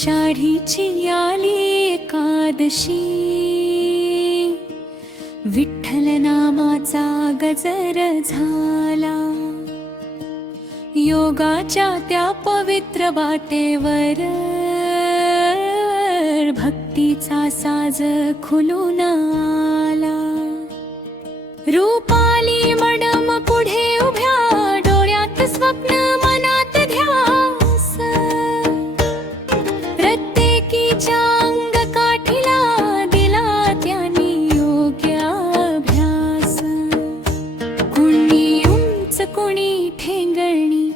आषाढीची आली एकादशी, विठ्ठल नामाचा गजर झाला. योगाच्या त्या पवित्र वाटेवर भक्तीचा साज खुलून आला. रूपाली मडम पुढे उभ्या, डोळ्यात स्वप्न मनात ध्यास. प्रत्येकीच्या अंग काठीला दिला त्यांनी योग्य अभ्यास. कुणी उंच कुणी ठेंगणी,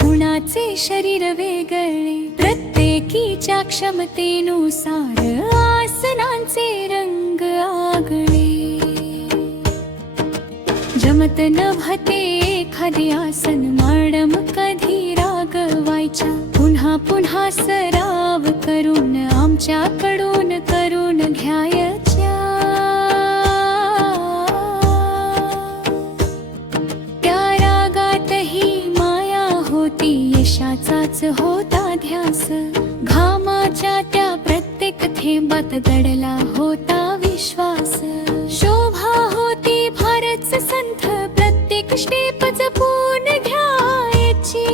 कुणाचे शरीर वेगळे, प्रत्येकीच्या क्षमतेनुसार आसनांचे रंग आगळे. जमत नभते एखादे आसन, मॅडम कधी रागवायच्या. पुन्हा पुन्हा सराव करून आमच्याकडून करून घ्यायच्या. त्या रागातही माया होती, यशाचाच होता ध्यास. घामाच्या त्या प्रत्येक थेंबात दडला होता विश्वास. शोभा होती फारच संथ, प्रत्येक स्टेप जपून घ्यायची.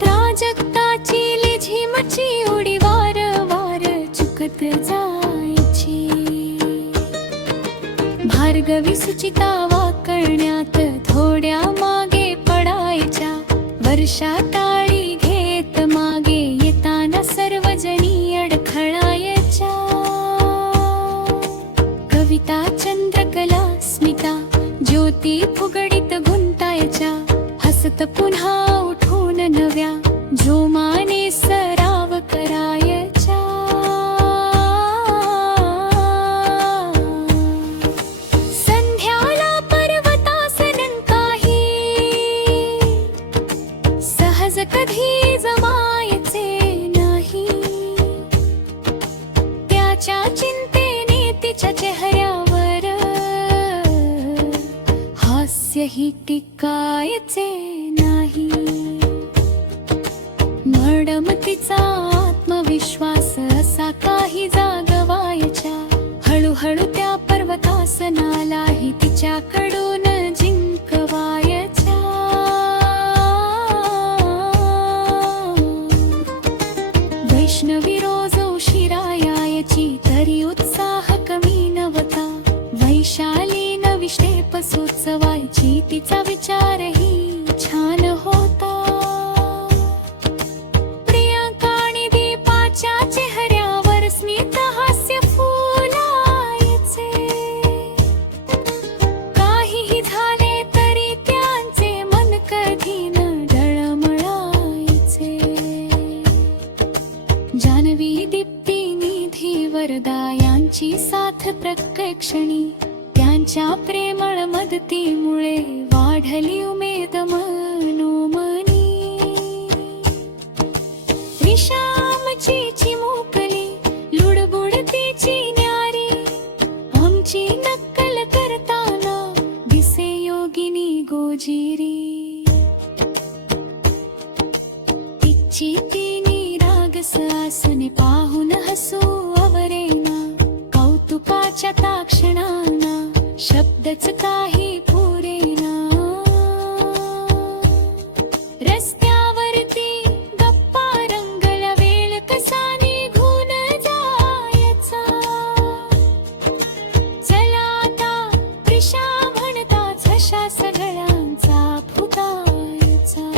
प्राजक्ताची लिझिमची उडी वारंवार चुकत जायची. भार्गवी सुचिता वाकण्यात थोड्या मागे पडायच्या. वर्षा टाळी घेत मागे येताना सर्वजणी अडखळायच्या. कविता, चंद्रकला, स्मिता, ज्योती फुगडीत गुंतायच्या. हसत पुन्हा उठून नव्या जोमाने सराव करायच्या. संध्याला पर्वतासनं काही सहज कधी जमायचे नाही. त्याच्या चिंतेने तिच्या चेहऱ्यावर हास्यही टिकायचे नाही. मॅडम तिचा आत्मविश्वास असा काही जागवायच्या. हळूहळू त्या पर्वतासनालाही तिच्याकडून जिंकवायच्या. वैष्णवी रोज उशिरा यायची, तरी उत्साह कमी नव्हता. वैशाली नवी स्टेप सुचवायची, तिचा विचारही छान होता. प्रियांका आणि दीपाच्या चेहऱ्यावर स्मित हास्य फुलायचे. काहीही झाले तरी त्यांचे मन कधी न डळमळायचे. जान्हवी, दीप्ती, निधी, वरदा यांची साथ प्रत्येक क्षणी. त्यांच्या प्रेमळ मदतीमुळे वाढली उमेद मनोमनी. रिशामची चिमुकली, लुडबुडतीची न्यारी, आमची नक्कल करताना दिसे योगिनी गोजिरी. तिची तिनी रागस आसने पाहून हसू आवरेना. कौतुकाच्या ताक्षणांना शब्दच काही पुरेना. रस्त्यावरती गप्पा रंगला, वेळ कसा निघून जायचा. चला आता प्रिशा म्हणताच हशा सगळ्यांचा फुटायचा.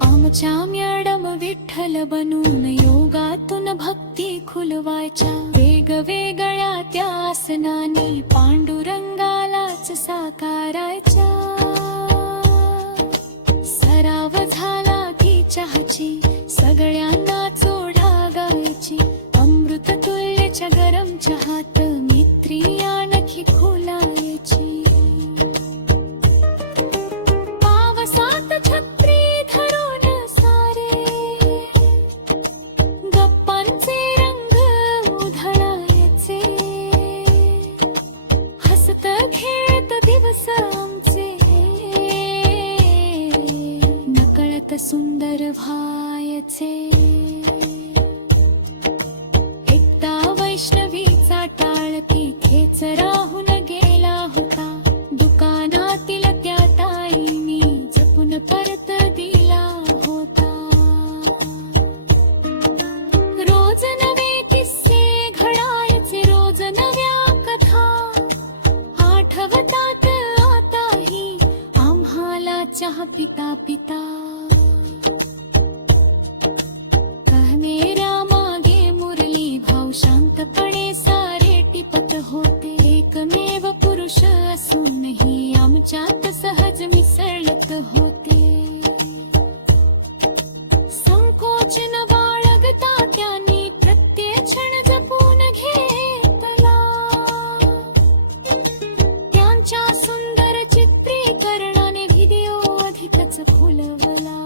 आमच्या मॅडम विठ्ठल बनून योगातून भक्ती खुलवायच्या. वेगवेगळ्या त्या आसनांनी पांडुरंगालाच साकारायच्या. सराव झाला की चहाची, सगळ्यांना चोढा गायची. अमृत तुल्यच्या गरम चहात मित्री आणखी खुलायची. पावसात छत्री धरून सारे गप्पांचे रंग उधळायचे. हसत खेळत दिवस आमचे नकळत सुंदर व्हाय. घडायचे. एकदा वैष्णवीचा टाळ तिथेच राहून गेला होता. दुकानातील त्या ताईनी जपून परत दिला होता. रोज नवे किस्से घडायचे, रोज नव्या कथा आठवतात आताही आम्हाला चहा पिता पिता. कहनेऱ्या मागे मुरली भाऊ शांतपणे सारे टिपत होते. एकमेव पुरुष असूनही आमच्यात सहज मिसळत होते. संकोच न बाळगता त्यांनी प्रत्येक क्षण जपून घेतला. त्यांच्या सुंदर चित्रीकरणाने व्हिडिओ अधिकच फुलवला.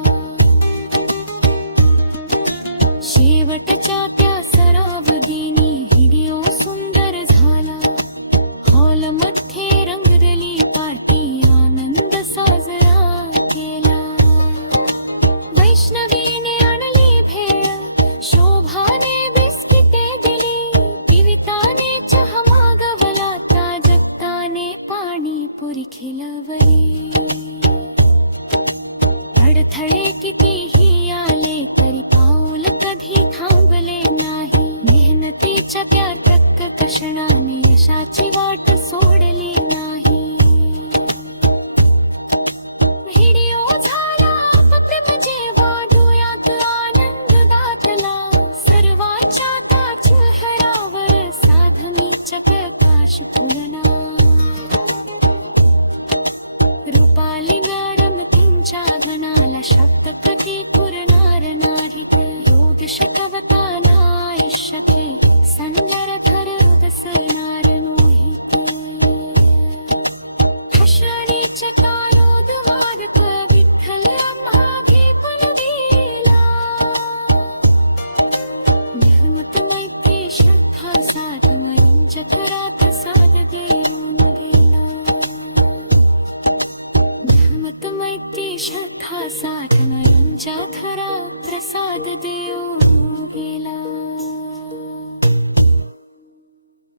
शेवटच्या त्या सरावदिनी व्हिडिओ सुंदर झाला. हॉलमध्ये रंगरली पार्टी, आनंद साजरा केला. वैष्णवीने आणली भेळ, शोभाने बिस्किटे दिली. पिविताने चहा मागवला, ताजक्ताने पाणीपुरी खिलवली. अडथळे कितीही आले तरी पाऊल कधी थांबले नाही. मेहनतीच्या त्या टक्क कषणाने यशाची वाट सोडली नाही. व्हिडिओ झाला अप्रतिम जेव्हा डोळ्यात आनंद दाटला. सर्वांच्या त्या चेहऱ्यावर साधमीचा प्रकाश फुलला. रूपाली रमतींच्या धनाला शब्द कधी पुरणार नाहीत. योग शिकवताना आयुष्याचे संगार थर दसणार नोहीत. ठसणीचे कारोद मार्ग विठ्ठल मागे पण गेला. नेहमत मैत्री श्रद्धा साधन जगरात साध देऊन गेला. नेहमत मैत्री श्रद्धा साधन खरा प्रसाद देऊ